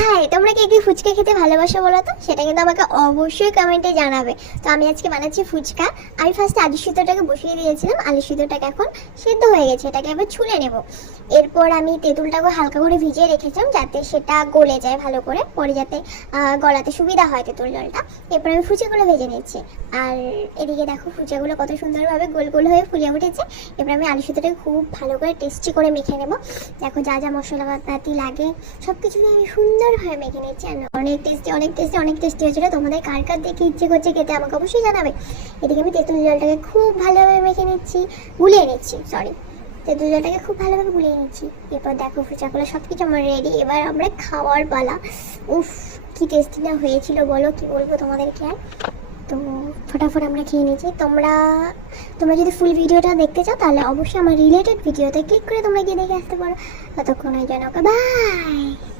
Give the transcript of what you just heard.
High, তোমরা কে কে ফুচকা খেতে ভালোবাসো বলো তো? সেটা কিন্তু আমাকে অবশ্যই কমেন্টে জানাবে। তো আমি আজকে বানাচ্ছি ফুচকা। আমি ফার্স্টে আলু সিদ্ধটাকে বসিয়ে দিয়েছিলাম। আলু সিদ্ধটাকে এখন সিদ্ধ হয়ে গেছে, এটাকে এবার ছুলে নেব। এরপর আমি তেঁতুলটাকে হালকা করে ভিজিয়ে রেখেছিলাম যাতে সেটা গলে যায় ভালো করে, পরে যাতে গলাতে সুবিধা হয় তেঁতুল জলটা। এরপর আমি ফুচকাগুলো ভেজে নিচ্ছি। আর এদিকে দেখো ফুচকাগুলো কত সুন্দরভাবে গোল গোল হয়ে ফুলে উঠেছে। এবার আমি আলু সিদ্ধটাকে খুব ভালো করে টেস্টি করে মেখে নেব। দেখো যা যা মশলাপাতি লাগে সব কিছুকে আমি সুন্দরভাবে মেখে নিচ্ছি। আর অনেক টেস্টি হয়েছিল। তোমাদের কার কার দেখে ইচ্ছে করছে খেতে আমাকে অবশ্যই জানাবে। এদিকে আমি তেঁতুল জলটাকে খুব ভালোভাবে মেখে নিচ্ছি, গুলিয়ে নিচ্ছি, তেঁতুল জলটাকে খুব ভালোভাবে গুলিয়ে নিচ্ছি। এরপর দেখো ফুচকাগুলো সব কিছু আমার রেডি। এবার আমরা খাওয়ার পালা। উফ, কি টেস্টি না হয়েছিল বলো, কি বলবো তোমাদেরকে। আর তো ফটাফট আমরা খেয়ে নিয়েছি। তোমরা যদি ফুল ভিডিওটা দেখতে চাও তাহলে অবশ্যই আমার রিলেটেড ভিডিওতে ক্লিক করে তোমরা গিয়ে দেখে আসতে পারো। ততক্ষণের জন্য ওকে বাই।